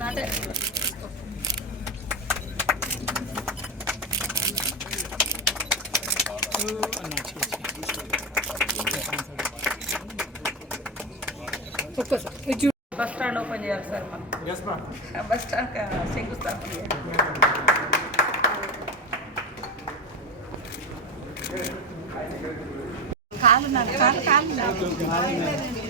నాటే. Bus stand open చేయాలి sir మనం. బస్ స్టాండ్ శంకుస్థాపన చేయాలి. కాలు కాలు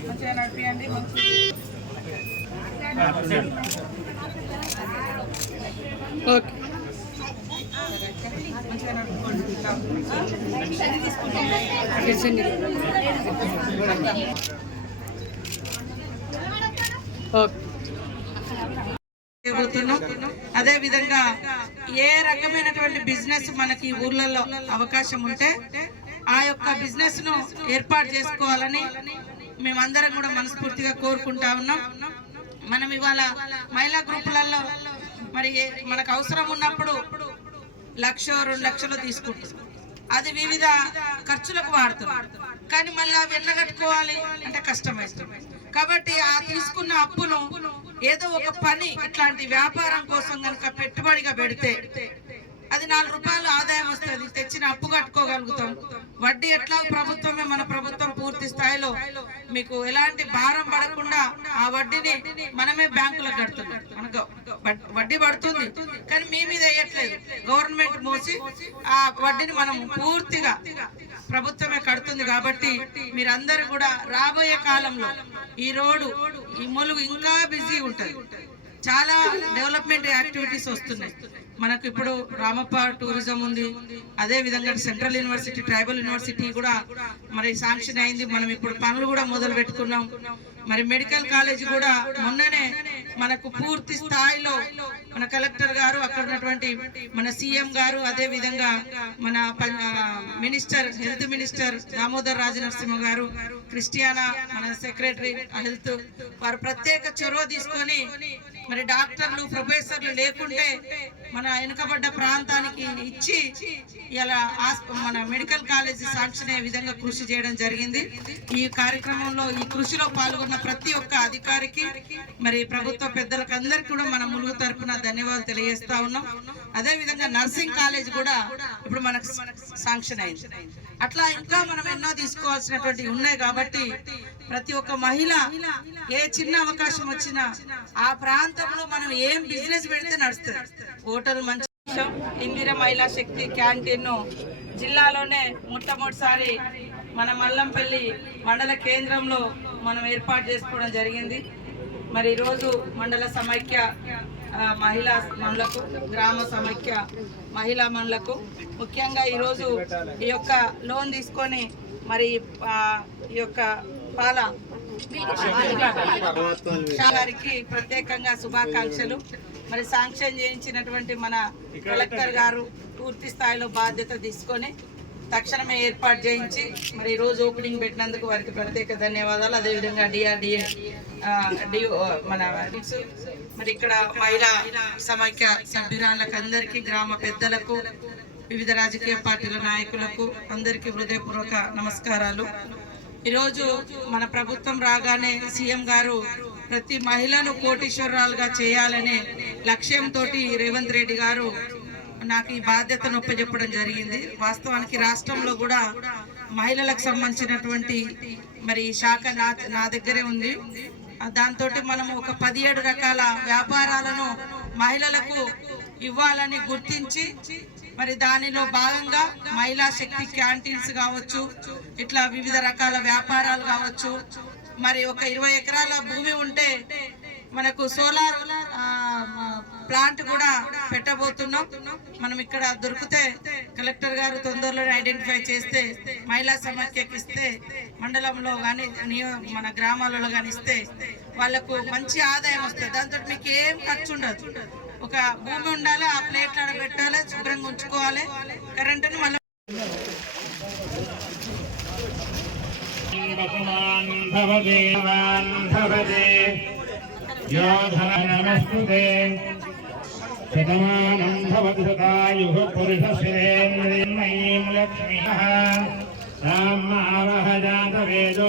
మంచిగా నడిపియండి మంచి మంచిగా నడుపుకోండి. చేయబోతున్నాం అదే విధంగా ఏ రకమైనటువంటి బిజినెస్ మనకి ఊర్లలో అవకాశం ఉంటే ఆ యొక్క బిజినెస్ను ఏర్పాటు చేసుకోవాలని మేమందరం కూడా మనస్ఫూర్తిగా కోరుకుంటా ఉన్నాం. మనం ఇవాళ మహిళా గ్రూపులలో మరి మనకు అవసరం ఉన్నప్పుడు లక్ష రెండు లక్షలు తీసుకుంటాం. అది వివిధ ఖర్చులకు వాడుతున్నాం కానీ మళ్ళీ అవి ఎన్నగట్టుకోవాలి అంటే కష్టమవుతుంది కాబట్టి ఆ తీసుకున్న అప్పును ఏదో ఒక పని ఇట్లాంటి వ్యాపారం కోసం కనుక పెట్టుబడిగా పెడితే అది నాలుగు రూపాయలు ఆదాయం వస్తుంది. తెచ్చిన అప్పు కట్టుకోగలుగుతాం. వడ్డీ ఎట్లా ప్రభుత్వమే మన ప్రభుత్వం పూర్తి స్థాయిలో మీకు ఎలాంటి భారం పడకుండా ఆ వడ్డీని మనమే బ్యాంకులకు కడుతున్నాం. మనకు వడ్డీ పడుతుంది. కానీ మీ మీద వేయట్లేదు. గవర్నమెంట్ మోసి ఆ వడ్డీని మనం పూర్తిగా ప్రభుత్వమే కడుతుంది కాబట్టి మీరందరూ కూడా రాబోయే కాలంలో ఈ రోడ్డు ఈ ములుగు ఇంకా బిజీ ఉంటుంది. చాలా డెవలప్మెంట్ యాక్టివిటీస్ వస్తున్నాయి. మనకు ఇప్పుడు రామప్ప టూరిజం ఉంది. అదే విధంగా సెంట్రల్ యూనివర్సిటీ ట్రైబల్ యూనివర్సిటీ కూడా మరి శాంక్షన్ అయింది. మనం ఇప్పుడు పనులు కూడా మొదలు పెట్టుకున్నాం. మరి మెడికల్ కాలేజ్ కూడా మొన్ననే మనకు పూర్తి స్థాయిలో మన కలెక్టర్ గారు అక్కడ ఉన్నటువంటి మన సీఎం గారు అదే విధంగా మన పం- minister health minister Damodar Rajanarasimha గారు క్రిస్టియానా మన సెక్రటరీ హెల్త్ వారు ప్రత్యేక చొరవ తీసుకొని మరి డాక్టర్లు ప్రొఫెసర్లు లేకుంటే మన వెనుకబడ్డ ప్రాంతానికి ఇచ్చి ఇలా మన మెడికల్ కాలేజ్ శాంక్షన్ అయ్యే విధంగా కృషి చేయడం జరిగింది. ఈ కార్యక్రమంలో ఈ కృషిలో పాల్గొన్న ప్రతి ఒక్క అధికారికి మరి ప్రభుత్వ పెద్దలకు అందరికీ కూడా మన ములుగు తరపున ధన్యవాదాలు తెలియజేస్తా ఉన్నాం. అదే విధంగా నర్సింగ్ కాలేజ్ కూడా ఇప్పుడు మనకు శాంక్షన్ అయింది. అట్లా ఇంకా మనం ఎన్నో తీసుకోవాల్సినటువంటి ఉన్నాయి కాబట్టి ప్రతి ఒక్క మహిళ ఏ చిన్న అవకాశం వచ్చినా ఆ ప్రాంతంలో మనం ఏం బిజినెస్ పెడితే నడుస్తుంది. హోటల్ మంచి ఇందిర మహిళా శక్తి క్యాంటీన్ జిల్లాలోనే మొట్టమొదటిసారి మన మల్లంపల్లి మండల కేంద్రంలో మనం ఏర్పాటు చేసుకోవడం జరిగింది. మరి ఈరోజు మండల సమైక్య మహిళా మనులకు గ్రామ సమైక్య మహిళా మనులకు ముఖ్యంగా ఈరోజు ఈ యొక్క లోన్ తీసుకొని మరి ఈ యొక్క పాల గారికి ప్రత్యేకంగా శుభాకాంక్షలు. మరి శాంక్షన్ చేయించినటువంటి మన కలెక్టర్ గారు పూర్తి స్థాయిలో బాధ్యత తీసుకొని తక్షణమే ఏర్పాటు చేయించి మరి ఈ రోజు ఓపెనింగ్ పెట్టినందుకు వారికి ప్రత్యేక ధన్యవాదాలు. అదేవిధంగా డిఆర్డిఏ మన మరి ఇక్కడ మహిళా సమైక్య సభ్యురాళ్ళకు అందరికీ గ్రామ పెద్దలకు వివిధ రాజకీయ పార్టీల నాయకులకు అందరికీ హృదయపూర్వక నమస్కారాలు. ఈరోజు మన ప్రభుత్వం రాగానే సీఎం గారు ప్రతి మహిళను కోటీశ్వరాలుగా చేయాలనే లక్ష్యంతో రేవంత్ రెడ్డి గారు నాకు ఈ బాధ్యతను ఒప్పజెప్పడం జరిగింది. వాస్తవానికి రాష్ట్రంలో కూడా మహిళలకు సంబంధించినటువంటి మరి ఈ శాఖ నా నా దగ్గరే ఉంది. దాంతో మనం ఒక పదిహేడు రకాల వ్యాపారాలను మహిళలకు ఇవ్వాలని గుర్తించి మరి దానిలో భాగంగా మహిళా శక్తి క్యాంటీన్స్ కావచ్చు ఇట్లా వివిధ రకాల వ్యాపారాలు కావచ్చు. మరి ఒక ఇరవై ఎకరాల భూమి ఉంటే మనకు సోలార్ ప్లాంట్ కూడా పెట్టబోతున్నాం. మనం ఇక్కడ దొరికితే కలెక్టర్ గారు తొందరలో ఐడెంటిఫై చేస్తే మహిళా సమాఖ్యకి ఇస్తే మండలంలో కానీ మన గ్రామాలలో కానీ ఇస్తే వాళ్ళకు మంచి ఆదాయం వస్తుంది. దాంతో మీకు ఏం ఖర్చు ఉండదు. ఒక భూమి ఉండాలి ఆ ప్లేట్లు ఆడ పెట్టాలి శుభ్రంగా ఉంచుకోవాలి కరెంటుని మళ్ళీ భవదే. భవదే శతమానం భవతి శతాయుః పురుషశ్రేంద్రియమయీం లక్ష్మ్యः సామావహ జాతవేదో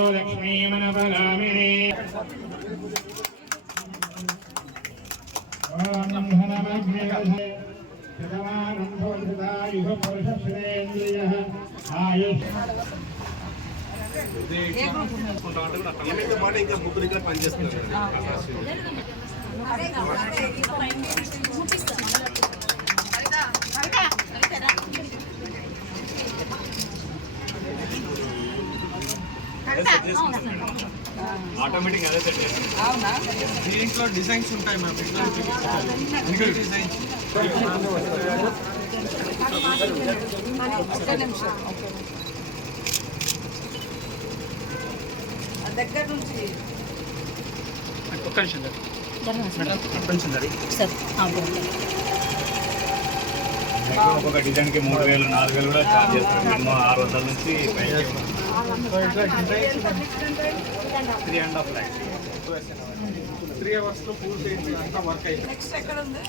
ధనమగ్నివధే శతమానం భవతి పురుషశ్రేంద్రియः ఆయుష్ మాట ఇంకా పనిచేస్తారు ఆటోమేటిక్ అదే సెట్ దీంట్లో డిజైన్స్ ఉంటాయి మ్యామ్ ఇట్లా. డిజైన్స్ దగ్గర నుంచి ఒక్క నిమిషం మేడం ఒక్క నిమిషం. సరే. ఒక్కొక్క మూడు వేలు నాలుగు వేలు కూడా చేస్తారు. ఆరు వందల నుంచి three and half lakhs three అవర్స్లో పూర్తి అంతా వర్క్ అయిపోయింది నెక్స్ట్ ఎక్కడ ఉంది?